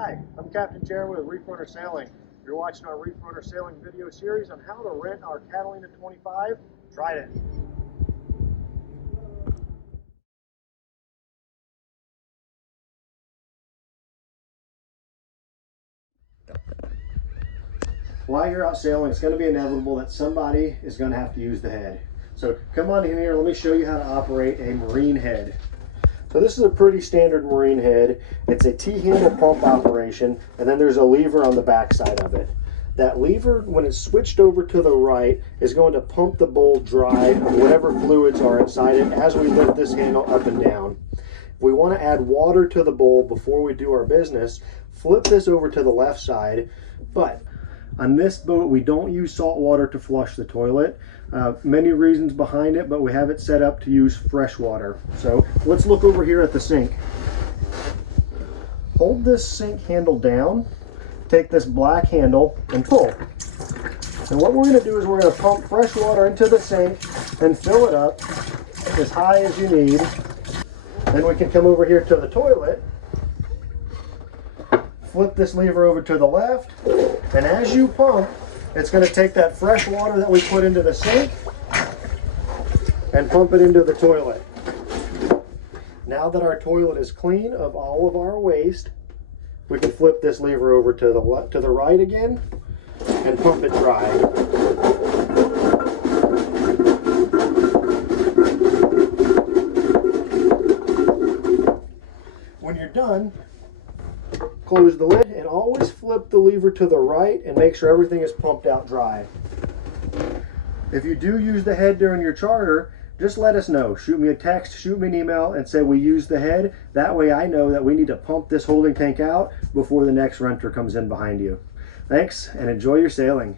Hi, I'm Captain Jeremy with Reef Runner Sailing. You're watching our Reef Runner Sailing video series on how to rent our Catalina 25 Trident. While you're out sailing, it's going to be inevitable that somebody is going to have to use the head. So come on in here, let me show you how to operate a marine head. So this is a pretty standard marine head. It's a T-handle pump operation, and then there's a lever on the back side of it. That lever, when it's switched over to the right, is going to pump the bowl dry of whatever fluids are inside it as we lift this handle up and down. If we want to add water to the bowl before we do our business, flip this over to the left side, but on this boat, we don't use salt water to flush the toilet. Many reasons behind it, but we have it set up to use fresh water. So let's look over here at the sink. Hold this sink handle down, take this black handle and pull. And what we're going to do is we're going to pump fresh water into the sink and fill it up as high as you need. Then we can come over here to the toilet, flip this lever over to the left, and as you pump, it's going to take that fresh water that we put into the sink and pump it into the toilet. Now that our toilet is clean of all of our waste, we can flip this lever over to the right again and pump it dry. When you're done, close the lid and always flip the lever to the right and make sure everything is pumped out dry. If you do use the head during your charter, just let us know. Shoot me a text, shoot me an email and say we use the head. That way I know that we need to pump this holding tank out before the next renter comes in behind you. Thanks and enjoy your sailing.